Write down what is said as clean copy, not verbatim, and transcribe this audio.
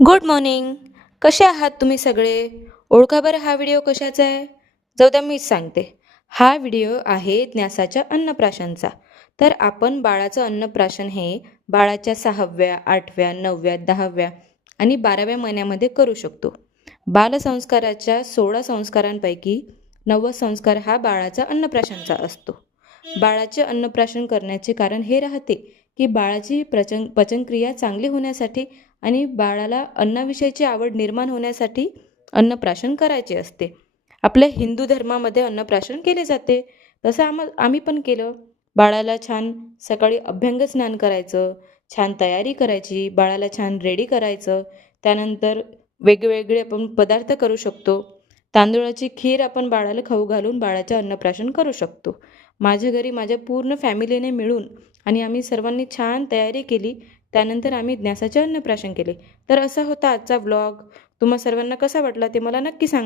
Good morning. कसे आहात तुम्ही सगळे? ओळखा बरं हा व्हिडिओ कशाचा आहे? जाऊ द्या मीच सांगते. हा व्हिडिओ आहे न्यासाच्या अन्नप्राशनचा. तर आपण बाळाचं अन्नप्राशन हे बाळाच्या 6व्या, 8व्या, 9व्या, 10व्या आणि 12व्या महिन्यामध्ये करू शकतो. बालसंस्काराच्या 16 संस्कारांपैकी 9वा संस्कार हा बाळाचा अन्नप्राशनचा असतो. बाळाचे अन्नप्राशन करण्याचे कारण हे राहते की बाळाची पचनक्रिया चांगली होण्यासाठी आणि बाळाला अन्नाविषयीची आवड निर्माण होण्यासाठी अन्नप्राशन करायचे असते. आपल्या हिंदू धर्मामध्ये अन्नप्राशन केले जाते. तसं आम्ही पण केलं. बाळाला छान सकाळी अभ्यंग स्नान करायचं, छान तयारी करायची, बाळाला छान रेडी करायचं. त्यानंतर वेगवेगळे आपण पदार्थ करू शकतो. तांदूळाची खीर आपण बाळाला खाऊ घालून बाळाचे अन्नप्राशन करू शकतो. माझ्या घरी माझ्या पूर्ण फॅमिलीने मिळून आणि आम्ही सर्वांनी छान तयारी केली. त्यानंतर आम्ही न्यासाचे अन्नप्राशन केले. तर असा होता आजचा व्लॉग. तुम्हा सर्वांना कसा वाटला ते मला नक्की सांगा.